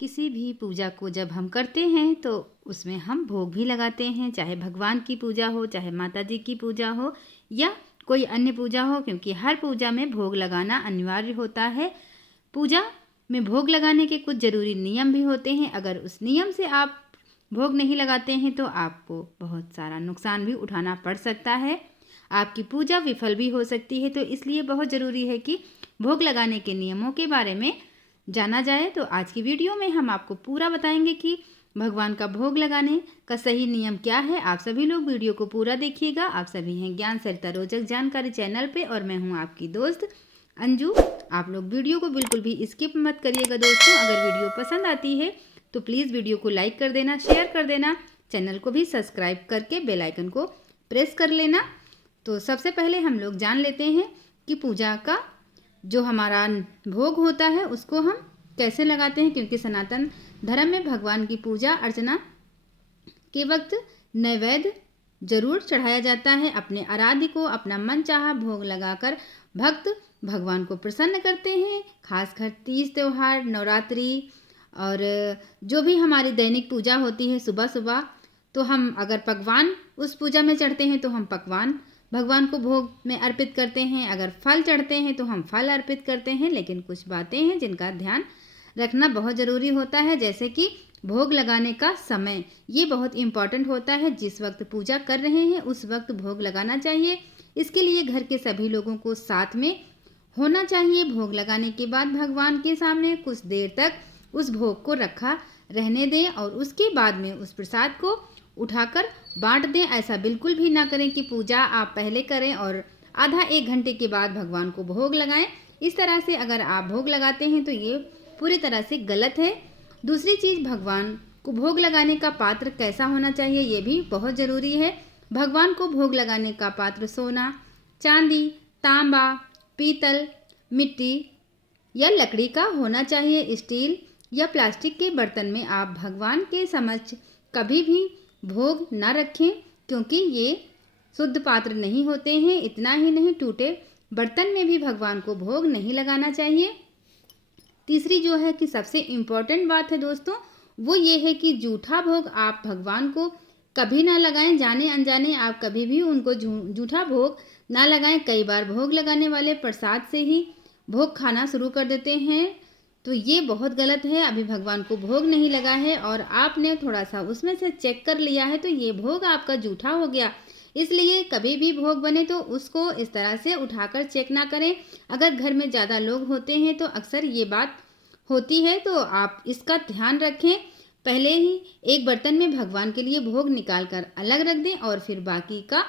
किसी भी पूजा को जब हम करते हैं तो उसमें हम भोग भी लगाते हैं, चाहे भगवान की पूजा हो, चाहे माता जी की पूजा हो या कोई अन्य पूजा हो, क्योंकि हर पूजा में भोग लगाना अनिवार्य होता है। पूजा में भोग लगाने के कुछ ज़रूरी नियम भी होते हैं। अगर उस नियम से आप भोग नहीं लगाते हैं तो आपको बहुत सारा नुकसान भी उठाना पड़ सकता है, आपकी पूजा विफल भी हो सकती है। तो इसलिए बहुत ज़रूरी है कि भोग लगाने के नियमों के बारे में जाना जाए। तो आज की वीडियो में हम आपको पूरा बताएंगे कि भगवान का भोग लगाने का सही नियम क्या है। आप सभी लोग वीडियो को पूरा देखिएगा। आप सभी हैं ज्ञान सरिता रोचक जानकारी चैनल पे और मैं हूं आपकी दोस्त अंजू। आप लोग वीडियो को बिल्कुल भी स्किप मत करिएगा दोस्तों। अगर वीडियो पसंद आती है तो प्लीज़ वीडियो को लाइक कर देना, शेयर कर देना, चैनल को भी सब्सक्राइब करके बेल आइकन को प्रेस कर लेना। तो सबसे पहले हम लोग जान लेते हैं कि पूजा का जो हमारा भोग होता है उसको हम कैसे लगाते हैं, क्योंकि सनातन धर्म में भगवान की पूजा अर्चना के वक्त नैवेद्य जरूर चढ़ाया जाता है। अपने आराध्य को अपना मन चाहा भोग लगाकर भक्त भगवान को प्रसन्न करते हैं। खासकर तीज त्यौहार, नवरात्रि और जो भी हमारी दैनिक पूजा होती है सुबह सुबह, तो हम अगर पकवान उस पूजा में चढ़ते हैं तो हम पकवान भगवान को भोग में अर्पित करते हैं। अगर फल चढ़ते हैं तो हम फल अर्पित करते हैं। लेकिन कुछ बातें हैं जिनका ध्यान रखना बहुत ज़रूरी होता है, जैसे कि भोग लगाने का समय, ये बहुत इम्पॉर्टेंट होता है। जिस वक्त पूजा कर रहे हैं उस वक्त भोग लगाना चाहिए। इसके लिए घर के सभी लोगों को साथ में होना चाहिए। भोग लगाने के बाद भगवान के सामने कुछ देर तक उस भोग को रखा रहने दें और उसके बाद में उस प्रसाद को उठाकर बांट दें। ऐसा बिल्कुल भी ना करें कि पूजा आप पहले करें और आधा एक घंटे के बाद भगवान को भोग लगाएं। इस तरह से अगर आप भोग लगाते हैं तो ये पूरी तरह से गलत है। दूसरी चीज़, भगवान को भोग लगाने का पात्र कैसा होना चाहिए ये भी बहुत ज़रूरी है। भगवान को भोग लगाने का पात्र सोना, चांदी, तांबा, पीतल, मिट्टी या लकड़ी का होना चाहिए। स्टील या प्लास्टिक के बर्तन में आप भगवान के समक्ष कभी भी भोग ना रखें, क्योंकि ये शुद्ध पात्र नहीं होते हैं। इतना ही नहीं, टूटे बर्तन में भी भगवान को भोग नहीं लगाना चाहिए। तीसरी जो है कि सबसे इम्पॉर्टेंट बात है दोस्तों, वो ये है कि जूठा भोग आप भगवान को कभी ना लगाएं। जाने अनजाने आप कभी भी उनको जूठा भोग ना लगाएं। कई बार भोग लगाने वाले प्रसाद से ही भोग खाना शुरू कर देते हैं, तो ये बहुत गलत है। अभी भगवान को भोग नहीं लगा है और आपने थोड़ा सा उसमें से चेक कर लिया है तो ये भोग आपका जूठा हो गया। इसलिए कभी भी भोग बने तो उसको इस तरह से उठाकर चेक ना करें। अगर घर में ज़्यादा लोग होते हैं तो अक्सर ये बात होती है, तो आप इसका ध्यान रखें। पहले ही एक बर्तन में भगवान के लिए भोग निकाल कर अलग रख दें और फिर बाकी का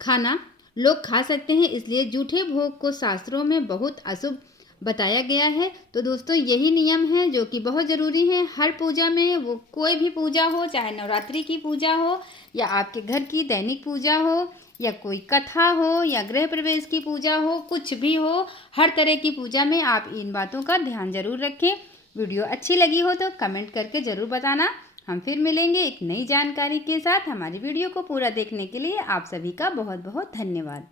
खाना लोग खा सकते हैं। इसलिए जूठे भोग को शास्त्रों में बहुत अशुभ बताया गया है। तो दोस्तों यही नियम है जो कि बहुत ज़रूरी है हर पूजा में। वो कोई भी पूजा हो, चाहे नवरात्रि की पूजा हो या आपके घर की दैनिक पूजा हो या कोई कथा हो या गृह प्रवेश की पूजा हो, कुछ भी हो, हर तरह की पूजा में आप इन बातों का ध्यान जरूर रखें। वीडियो अच्छी लगी हो तो कमेंट करके ज़रूर बताना। हम फिर मिलेंगे एक नई जानकारी के साथ। हमारी वीडियो को पूरा देखने के लिए आप सभी का बहुत बहुत धन्यवाद।